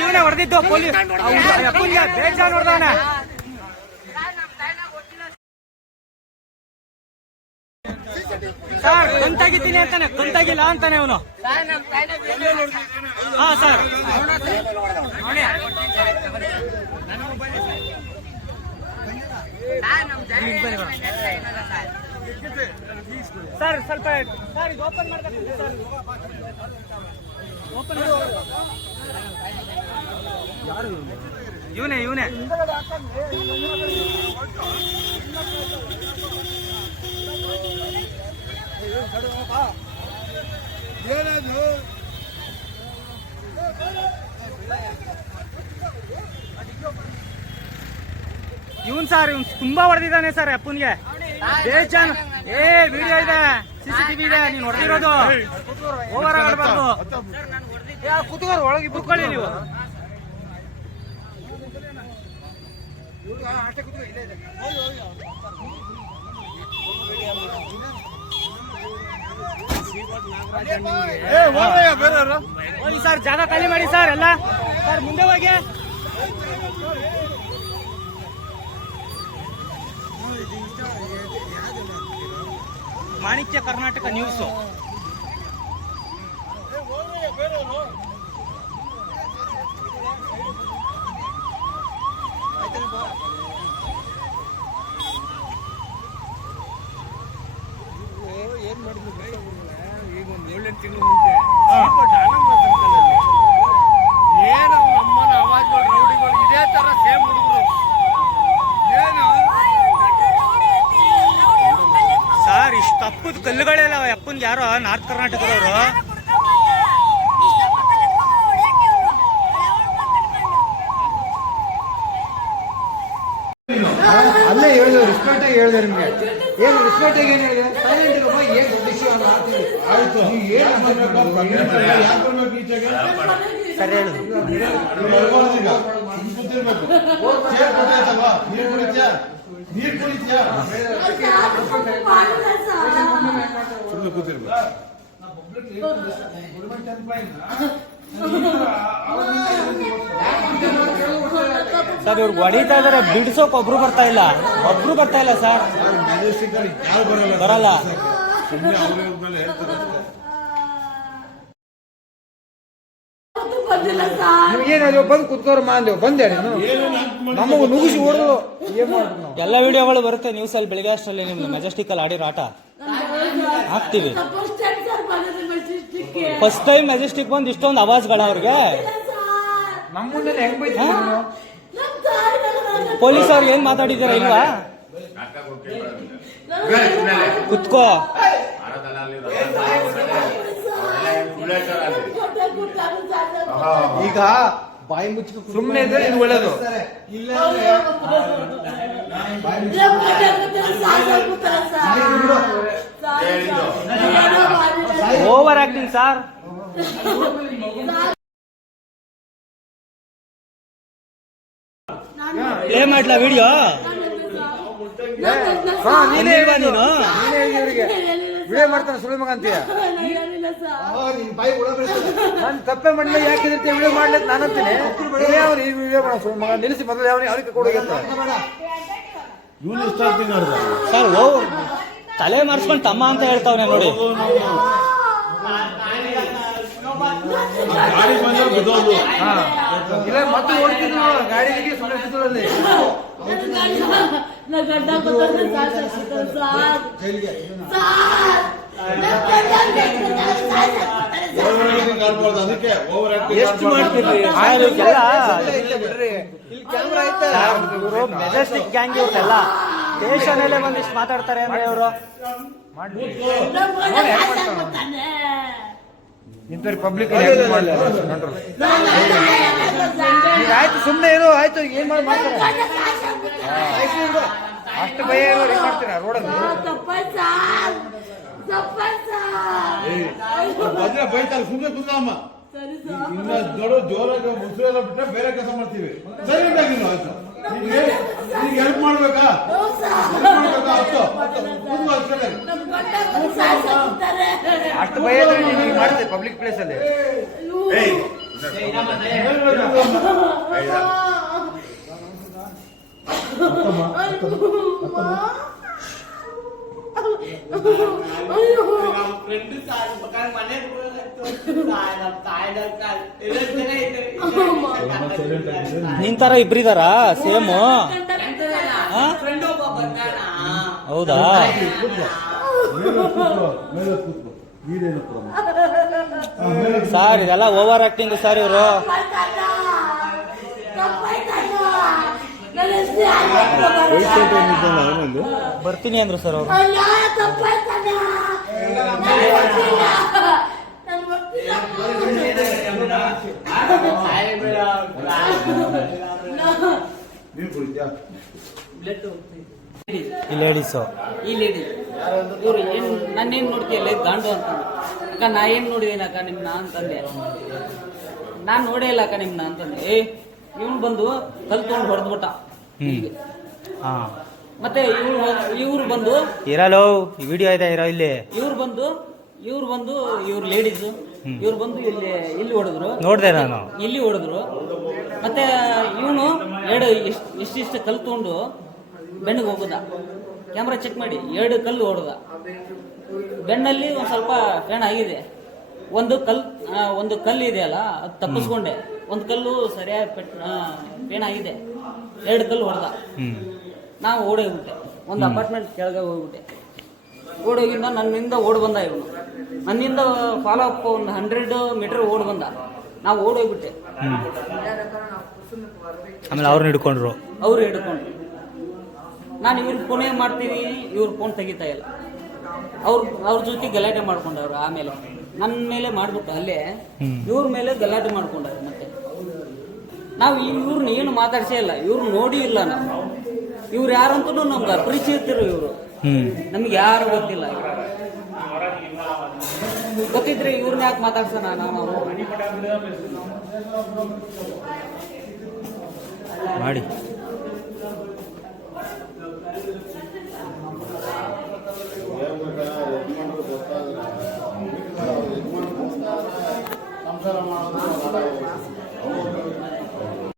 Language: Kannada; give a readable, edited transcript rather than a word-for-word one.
ಇವನೇ ಹೊಡೆದಿದ್ದು ಪೊಲೀಸ್ ಬೇಜಾರ್ ನೋಡ್ದವನ. ಸರ್ ಕಂತಾಗಿದ್ದೀನಿ ಅಂತಾನೆ, ಕಂತಾಗಿಲ್ಲ ಅಂತಾನೆ ಅವನು. ಹಾ ಸರ್ ಸರ್ ಸ್ವಲ್ಪ ಸರ್ ಇದು ಓಪನ್ ಮಾಡ್ಬೇಕು ಸರ್. ಓಪನ್ ಯಾರು ಇವನೇ ಇವನ್ ಸರ್ ಇವನ್ ತುಂಬಾ ಹೊಡೆದಿದ್ದಾನೆ ಸರ್ ಅಪ್ಪನ್ಗೆ ಬೇಜಾನ್. ವಿಡಿಯೋ ಇದೆ, CCTV ಇದೆ, ನೀನ್ ಹೊಡೆದಿರೋದು ಓವರ್ ಆಗಬಾರ್ದು. ಕೂತ್ಕೋರು ಒಳಗೆ ಬಿಡ್ಕೊಳ್ಳಿ ನೀವು. ಸರ್ ಜಾಗ ಖಾಲಿ ಮಾಡಿ ಸರ್ ಎಲ್ಲ. ಸರ್ ಮುಂದೆ ಹೋಗಿ. ಮಾಣಿಕ್ಯ ಕರ್ನಾಟಕ ನ್ಯೂಸ್. ಏನ್ ಮಾಡಿದ್ರು ಈಗ ಒಂದು 7-8 ತಿಂಗಳು ಮುಂಚೆ ಏನು ಅಮ್ಮನ ಅವಾಜ್ಗಳು ರೌಡಿಗಳು ಇದೇ ತರ ಸೇಮ್ ಹುಡುಗರು. ಏನು ಸರ್ ಇಷ್ಟು ತಪ್ಪದ ಕಲ್ಲುಗಳೆಲ್ಲ ಅಪ್ಪನ್ಗೆ ಯಾರೋ ನಾರ್ತ್ ಕರ್ನಾಟಕದವರು. ಅಲ್ಲೇ ಹೇಳಿದ್ರು, ರೆಸ್ಪೆಕ್ಟ್ ಆಗಿ ಹೇಳಿದೆ ನಿಮ್ಗೆ. ಏನು ರೆಸ್ಪೆಕ್ಟ್ ಆಗಿ ಏನು ಹೇಳಿದೆ? ಸೈಲೆಂಟ್ ಅಮ್ಮ, ಏನು ದೊಡ್ಡ ವಿಷಯ ಅಲ್ಲ. ಆಯ್ತು ಸರಿ ಹೇಳುದು. ನೀರು ಕುಡಿತೀಯಾ? ಸುಮ್ಮನೆ ಕೂತಿರ್ಬೇಕು. ಸರ್ ಇವ್ರಿಗೆ ಹೊಡಿತಾ ಇದಾರೆ, ಬಿಡಿಸೋಕ್ ಒಬ್ರು ಬರ್ತಾ ಇಲ್ಲ ಸರ್. ಬರಲ್ಲ. ಏನಾದ್ರು ಬಂದು ಕುತ್ಕೋರಮ್ಮ ಅಂದೇವು, ಬಂದೆ ನಮಗೂ ನುಗ್ಗಿಸಿ ಓಡೋದು. ಎಲ್ಲ ವಿಡಿಯೋಗಳು ಬರುತ್ತೆ ನ್ಯೂಸ್ ಅಲ್ಲಿ. ಬೆಳಿಗ್ಗೆ ಅಷ್ಟರಲ್ಲಿ ನಿಮ್ದು ಮೆಜೆಸ್ಟಿಕ್ ಅಲ್ಲಿ ಆಡಿರೋ ಆಟ ಹಾಕ್ತಿವಿ. ಫಸ್ಟ್ ಟೈಮ್ ಮೆಜೆಸ್ಟಿಕ್ ಬಂದು ಇಷ್ಟೊಂದು ಅವಾಜ್ಗಳ ಅವ್ರಿಗೆ. ಪೊಲೀಸ್ ಅವ್ರಿಗೆ ಏನ್ ಮಾತಾಡಿದಾರ ಇಲ್ವಾ? ಕುತ್ಕೋ. ಈಗ ಬಾಯಿ ಮುಚ್ಚ ಸುಮ್ಮನೆ ಇದ್ರೆ ಇದು ಒಳ್ಳೇದು. Over acting sir. ಪ್ಲೇ ಮಾಡ್ಲಾ ವಿಡಿಯೋ? ನೀನೇ ನೀನು ವಿಡಿಯೋ ಮಾಡ್ತಾನೆ ಸುಳ್ಳು ಮಗ ಅಂತೀಯ. ನಾನು ತಪ್ಪೇ ಮಾಡಿಲ್ಲ, ಯಾಕೆ ವಿಡಿಯೋ ಮಾಡ್ಲಿಕ್ಕೆ ನಾನು ಅಂತೀನಿ. ಅವ್ನು ಈ ವಿಡಿಯೋ ಮಾಡೋ ಸುಳ್ಳು ಮಗ ನಿಲ್ಲಿಸಿ ಮೊದಲು ಅವ್ರಿಗೆ ಕೊಡೋಗಿರ್ತಾರೆ. ಸರ್ ಓ ತಲೆ ಮಾಡಿಸ್ಕೊಂಡು ತಮ್ಮ ಅಂತ ಹೇಳ್ತಾವನೆ ನೋಡಿ. ಇಲ್ಲ ಮತ್ತೆ ಓಡ್ತಿದ್ರು ಗಾಡಿಗೆ ಸುಮ್ಮನೆ ಬಿದ್ದರಲ್ಲಿ. ಎಷ್ಟು ಮಾಡ್ತೀರಿ? ಮೆಜೆಸ್ಟಿಕ್ ಗ್ಯಾಂಗ್ ಇವ್ರನ್ನೆಲ್ಲ ಸ್ಟೇಷನಲ್ಲೇ ಬಂದಿಷ್ಟು ಮಾತಾಡ್ತಾರೆ ಅಂದ್ರೆ ಇವರು ಇಂಥವ್ರು ಪಬ್ಲಿಕ್ ಆಯ್ತು ಸುಮ್ಮನೆ ಇರು. ಆಯ್ತು ಏನ್ ಮಾಡಿ ಮಾಡ್ತಾರೆ ಅಷ್ಟು ಭಯ ಇರೋರು ಏನ್ ಮಾಡ್ತೀರಾ ರೋಡಲ್ಲಿ? ಬೈತಾರೆ ಸುಮ್ಮನೆ ಕುಂದಮ್ಮ. ಇನ್ನ ದೊಡ್ಡ ಜೋರಾಗಿ ಮುಸುರೆಲ್ಲ ಬಿಟ್ಟರೆ ಬೇರೆ ಕೆಲಸ ಮಾಡ್ತೀವಿ. ಸರಿ ಆಯ್ತು ಹೆಲ್ಪ್ ಮಾಡ್ಬೇಕಾ ಅಷ್ಟು ಭಯ ಇದ್ರೆ ನೀನು ಮಾಡ್ತೀವಿ ಪಬ್ಲಿಕ್ ಪ್ಲೇಸ್ ಅಲ್ಲಿ. ನಿನ್ ತರ ಇಬ್ರಿದಾರ ಸೇಮ್? ಹೌದಾ? ಸರ್ ಇದೆಲ್ಲ ಓವರ್ ಆಕ್ಟಿಂಗ್ ಸರ್ ಇವರು. ಬರ್ತೀನಿ ಅಂದ್ರು ಸರ್ ಅವರು. ಈ ಲೇಡೀಸು ಈ ಲೇಡಿ ಇವ್ರು ಏನ್ ನಾನೇನ್ ನೋಡ್ತೀಯಲ್ಲ ಗಾಂಡು ಅಂತ ಅಕ್ಕ. ನಾ ಏನ್ ನೋಡಿದೀನಿ ಅಕ್ಕ ನಿಮ್ನ ಅಂತಂದೆ. ನಾನ್ ನೋಡೇ ಇಲ್ಲ ಅಕ್ಕ ನಿಮ್ನ ಅಂತಂದೆ. ಇವ್ನು ಬಂದು ಕಲ್ ತಗೊಂಡು ಹೊಡೆದ್ಬಿಟ್ಟ. ಹಾ ಮತ್ತೆ ಇವ್ರು ಬಂದು ಇರಲೋ ಈ ವಿಡಿಯೋ ಇದೆ ಇರೋ ಇಲ್ಲಿ. ಇವ್ರು ಬಂದು ಇವ್ರು ಲೇಡೀಸು ಇವ್ರು ಬಂದು ಇಲ್ಲಿ ಹೊಡೆದ್ರು. ನೋಡ್ದೆ ನಾನು. ಇಲ್ಲಿ ಹೊಡೆದ್ರು. ಮತ್ತೆ ಇವನು ಇಷ್ಟಿಷ್ಟು ಕಲ್ ತಗೊಂಡು ಬೆನ್ನಿಗೆ ಹೋಗುದ. ಕ್ಯಾಮ್ರಾ ಚೆಕ್ ಮಾಡಿ 2 ಕಲ್ಲು ಹೊಡೆದ. ಬೆನ್ನಲ್ಲಿ ಒಂದ್ ಸ್ವಲ್ಪ ಪೇಣ ಆಗಿದೆ. ಒಂದು ಕಲ್ಲು ಇದೆಯಲ್ಲ ಅದು ತಪ್ಪಿಸ್ಕೊಂಡೆ. ಒಂದು ಕಲ್ಲು ಸರಿಯಾಗಿ ಪೇಣ ಆಗಿದೆ. 2 ಕಲ್ಲು ಹೊಡೆದ. ನಾವು ಓಡೋಗ್ಬಿಟ್ಟೆ. ಒಂದು ಅಪಾರ್ಟ್ಮೆಂಟ್ ಕೆಳಗೆ ಹೋಗ್ಬಿಟ್ಟೆ. ಓಡೋಗಿಂದ ನನ್ನಿಂದ ಓಡ್ ಬಂದ ಇವನು. ನನ್ನಿಂದ ಫಾಲೋ ಅಪ್ ಒಂದು 100 ಮೀಟರ್ ಓಡ್ ಬಂದ. ನಾವು ಓಡೋಗ್ಬಿಟ್ಟೆ. ಆಮೇಲೆ ಅವ್ರನ್ನ ಹಿಡ್ಕೊಂಡ್ರು. ಅವ್ರು ಹಿಡ್ಕೊಂಡ್ರು. ನಾನು ಇವ್ರ ಫೋನೇ ಮಾಡ್ತೀನಿ, ಇವ್ರ ಫೋನ್ ತೆಗಿತಾ ಇಲ್ಲ. ಅವ್ರ ಜೊತೆ ಗಲಾಟೆ ಮಾಡ್ಕೊಂಡವ್ರು. ಆಮೇಲೆ ನನ್ನ ಮೇಲೆ ಮಾಡ್ಬಿಟ್ಟು ಅಲ್ಲೇ ಇವ್ರ ಮೇಲೆ ಗಲಾಟೆ ಮಾಡ್ಕೊಂಡವ್ರು. ಮತ್ತೆ ನಾವು ಇವ್ರನ್ನ ಏನು ಮಾತಾಡ್ಸೇ ಇಲ್ಲ. ಇವ್ರು ನೋಡಿ ಇಲ್ಲ ನಾವು. ಇವ್ರು ಯಾರಂತೂ ನಮ್ಗೆ ಅಪರಿಚಿತರು. ಇವರು ನಮ್ಗೆ ಯಾರು ಗೊತ್ತಿಲ್ಲ. ಗೊತ್ತಿದ್ರೆ ಇವ್ರನ್ನ ಯಾಕೆ ಮಾತಾಡ್ಸೋಣ ನಾವು ಮಾಡಿ. ಸಂಸಾರ ಮಾಡೋದು